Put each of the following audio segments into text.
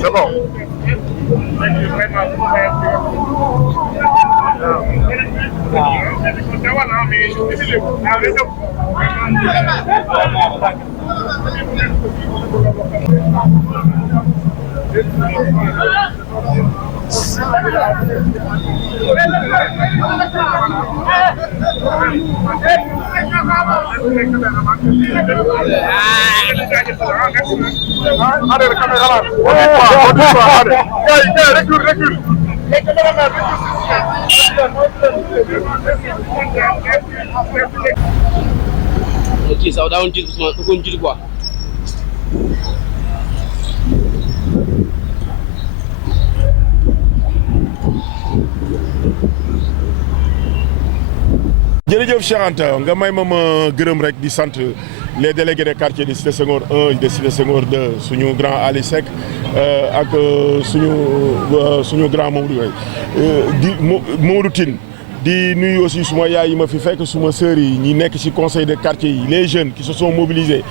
C'est bon. Allez, le caméraman. Allez, recule. Ci saw daawoon jiitu Ousmane ko jiitu quoi. jërëjëf Cheikh Anta nga may ma gërëm rek di sant les délégués de quartier de Cité Senghor 1 de Cité Senghor 2 suñu grand Ali Seck ak suñu grand Mamadou di Mamadou Tine di nuyu aussi suma yaay yi ma fi fekk suma sœurs yi ñi nekk ci conseil de quartier yi les jeunes qui se sont mobilisés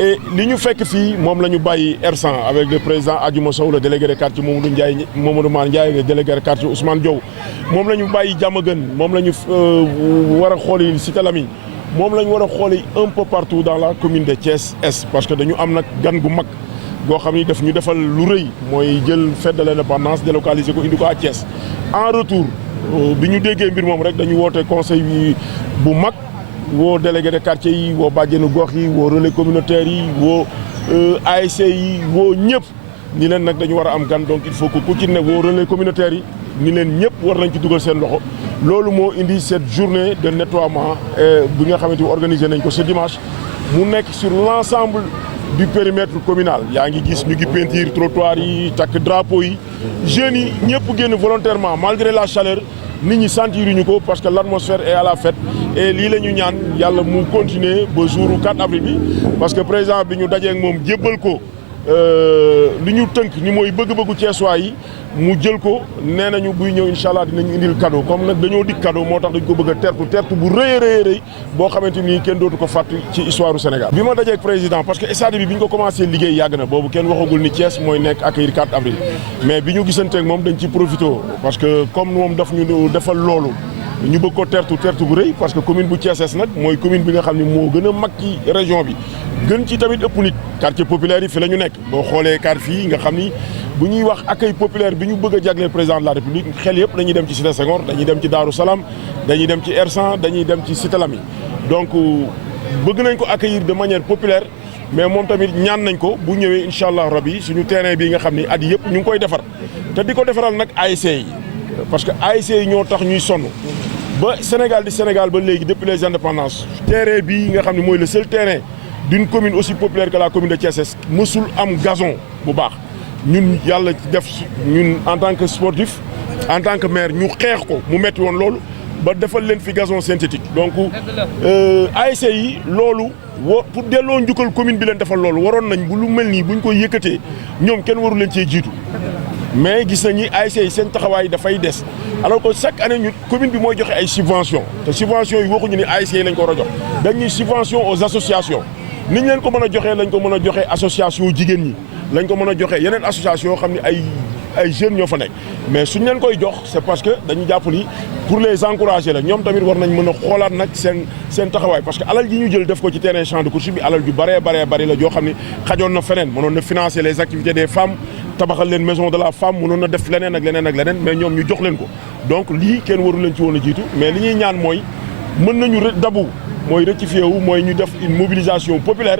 et li ñu fekk fii moom la ñu bàyyi R100 avec le président Adjouma Sow le délégué de quartier Mamadou Mar Ndiaye le délégué de quartier Ousmane Diaw moom la ñu bàyyi Diamaguène moom la ñu war a xooli Cité Lamy moom la ñu war a xooli un peu partout dans la commune de Thiès Est parce que dañu am nag gan gu mag goo xam ni daf ñu defal lu rëy mooy jël fête de l'indépendance délocaliser ko indi ko à Thiès en retour bi ñu déggee mbir moom rek dañu woote conseil bi bu mag woo délégué de quartier yi woo bàjjenu gox yi woo relais communautaire yi woo ASC yi woo ñëpp ni leen nag dañu war a am gan donc il faut que ku ci ne woo relais communautaire yi ni leen ñëpp war nañ ci dugal seen loxo loolu moo indi cette journée de nettoiement bi nga xamante ni organisé nañ ko ce dimanche mu nekk sur l'ensemble du périmètre communal yaa ngi gis ñu ngi peinture trottoir yi takk drapeau yi jeunes yi ñëpp génn volontairement malgré la chaleur nit ñi sentiruñu ko parce que l'atmosphère est à la fête et lii la ñu ñaan yàlla mu continuer ba jour 4 avril bi parce que président bi ñu dajee ak moom jébbal ko li ñu tënk ni mooy bëgg-bëggu Thiessois yi mu jël ko nee nañu buy ñëw incha allah dinañu indil cadeau comme nag dañoo dig cadeau moo tax dañ ko bëgg a tertu bu rëy boo xamante ni kenn dootu ko fàtt ci histoire du Sénégal. bi ma dajee ak président parce que stade bi ñu ko commencé liggéey yàgg na boobu kenn waxagul ni Thiès mooy nekk accueillir 4 avril mais bi ñu gisanteeg moom dañ ci profité parce que comme moom daf ñu defal loolu ñu bëgg ko tertu bu rëy parce que commune bu Thiès Est nag mooy commune bi nga xam ne moo gën a mag ci région bi gën ci tamit ëpp nit quartier populaire yi fi la ñu nekk boo xoolee quartier fii nga xam ni bu ñuy wax accueil populaire bi ñu bëgg a jagleel président de la république xel yëpp dañuy dem ci Cité Senghor dañuy dem ci Darou Salam dañuy dem ci R100 dañuy dem ci Cité Lamy donc bëgg nañ ko accueillir de manière populaire mais moom tamit ñaan nañ ko bu ñëwee incha allah rabi suñu terrain bi nga xam ni at yëpp ñu ngi koy defar te di ko defaral nag ASC yi parce que ASC yi ñoo tax ñuy sonn ba Sénégal di Sénégal ba léegi depuis les indépendances terrain bii nga xam ne mooy le seul terrain d'une commune aussi populaire que la commune de Thiès Est mësul am gazon bu baax ñun yàlla def ñun en tant que sportif en tant que maire ñu xeex ko mu metti woon loolu ba defal leen fi gazon synthétique donc ASC yi loolu pour delloo njukkal commune bi leen defal loolu waroon nañ bu lu mel nii buñ koy yëkkatee ñoom kenn waru leen cee jiitu mais gis nañu ASC yi seen taxawaay dafay des alors que chaque année ñu commune bi mooy joxe ay subventions te subventions yi waxuñu ni ASC yi lañ ko war a jox dañuy subvention aux associations ni ñu leen ko mën a joxee lañ ko mën a joxe association jigéen ñi lañ ko mën a joxe yeneen association yoo xam ne ay jeunes ñoo fa nekk mais suñ leen koy jox c'est parce que dañu jàpp ni pour les encourager la ñoom tamit war nañ mën a xoolaat nag seen taxawaay parce que alal ji ñu jël def ko ci terrain champ de course bi alal ju bëree la joo xam ne xajoon na feneen mënoon na financer les activités des femmes tabaxal leen maison de la femme mënoon na def leneen ak leneen mais ñoom ñu jox leen ko donc lii kenn waru leen ci woon a jiitu mais li ñuy ñaan mooy mën nañu dabu mooy rectifier wu mooy ñu def une mobilisation populaire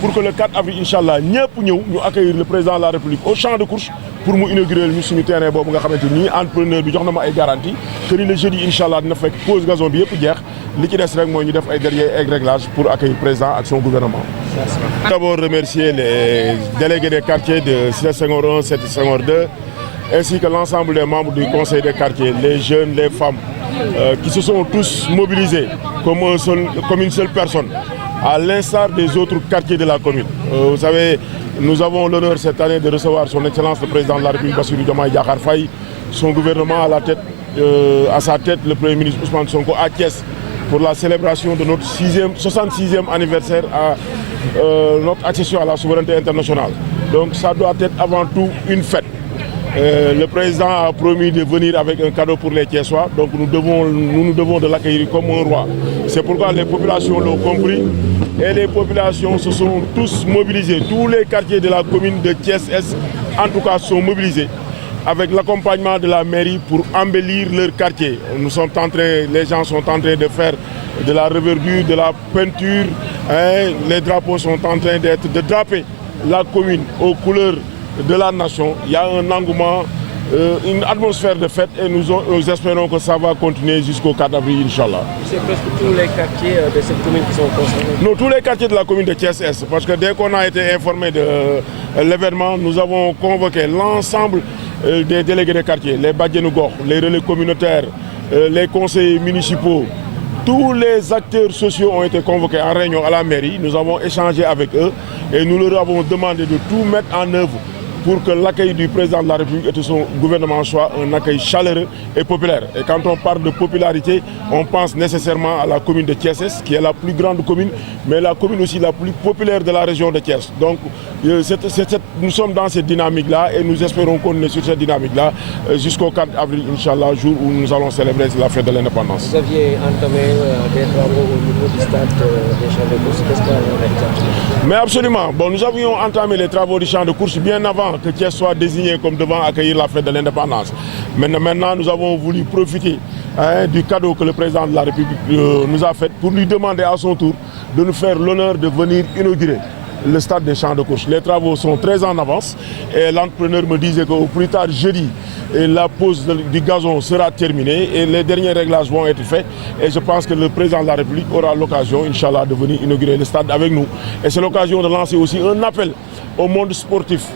pour que le 4 avril Inch'Allah ñëpp ñëw ñu accueillir le président de la République au champ de course pour mu inaugurer ñu suñu terrain boobu nga xamante ni entrepreneur bi jox na ma ay garantie que ni le jeudi Inch'Allah dina fekk pause gazon bi yëpp jeex li ci des rek mooy ñu def ay derniers réglages pour accueillir le président ak son gouvernement. D'abord remercier les délégués des quartiers de Cité Senghor 1, Cité Senghor 2 ainsi que l'ensemble des membres du conseil des quartiers, les jeunes, les femmes qui se sont tous mobilisés comme une seule personne, à l'instar des autres quartiers de la commune. Vous savez, nous avons l'honneur cette année de recevoir son Excellence le Président de la République, Bassirou Diomaye Diakhar Faye, son gouvernement à sa tête, le Premier ministre Ousmane Sonko à Thiès, pour la célébration de notre 66e anniversaire à notre accession à la souveraineté internationale. Donc ça doit être avant tout une fête. Le président a promis de venir avec un cadeau pour les Thiessois, donc nous nous devons de l'accueillir comme un roi. C'est pourquoi les populations l'ont compris et les populations se sont tous mobilisées. Tous les quartiers de la commune de Thiès-Est, en tout cas, sont mobilisés avec l'accompagnement de la mairie pour embellir leur quartier. Les gens sont en train de faire de la reverdure, de la peinture. Les drapeaux sont en train de draper la commune aux couleurs de la nation. Il y a un engouement, une atmosphère de fête et nous espérons que ça va continuer jusqu'au 4 avril, Inch'Allah. C'est presque tous les quartiers de cette commune qui sont concernés? Non, tous les quartiers de la commune de Thiès-Est, parce que dès qu'on a été informé de l'événement, nous avons convoqué l'ensemble des délégués des quartiers, les Badjenougor, les relais communautaires, les conseillers municipaux. Tous les acteurs sociaux ont été convoqués en réunion à la mairie. Nous avons échangé avec eux et nous leur avons demandé de tout mettre en œuvre pour que l'accueil du président de la République et de son gouvernement soit un accueil chaleureux et populaire. Et quand on parle de popularité, on pense nécessairement à la commune de Thiès, qui est la plus grande commune, mais la commune aussi la plus populaire de la région de Thiès. Donc nous sommes dans cette dynamique-là et nous espérons continuer sur cette dynamique-là jusqu'au 4 avril, Inch'Allah, jour où nous allons célébrer la fête de l'indépendance. Vous aviez entamé des travaux au niveau du stade des champs de course. Qu'est-ce qu'on a fait? Mais absolument. Bon, nous avions entamé les travaux du champ de course bien avant que Thiès soit désigné comme devant accueillir la fête de l'indépendance. Maintenant, nous avons voulu profiter du cadeau que le président de la République nous a fait pour lui demander à son tour de nous faire l'honneur de venir inaugurer le stade des champs de course. Les travaux sont très en avance et l'entrepreneur me disait qu'au plus tard jeudi, la pose du gazon sera terminée et les derniers réglages vont être faits. Et je pense que le président de la République aura l'occasion, Inch'Allah, de venir inaugurer le stade avec nous. Et c'est l'occasion de lancer aussi un appel au monde sportif.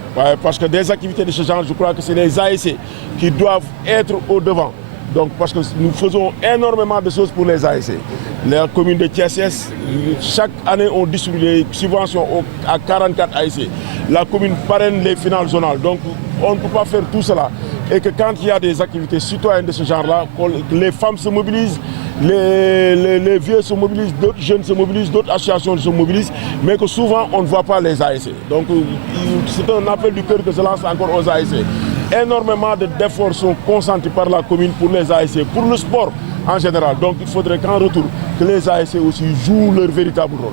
Parce que des activités de ce genre, je crois que c'est les ASC qui doivent être au devant. Donc, parce que nous faisons énormément de choses pour les ASC. La commune de Thiès, chaque année, on distribue des subventions à 44 ASC. La commune parraine les finales zonales. Donc, on ne peut pas faire tout cela. Et que quand il y a des activités citoyennes de ce genre-là, les femmes se mobilisent, les vieux se mobilisent, d'autres jeunes se mobilisent, d'autres associations se mobilisent, mais que souvent, on ne voit pas les ASC. Donc, c'est un appel du cœur que je lance encore aux ASC. Énormément d'efforts sont consentis par la commune pour les ASC, pour le sport en général. Donc il faudrait qu'en retour, que les ASC aussi jouent leur véritable rôle.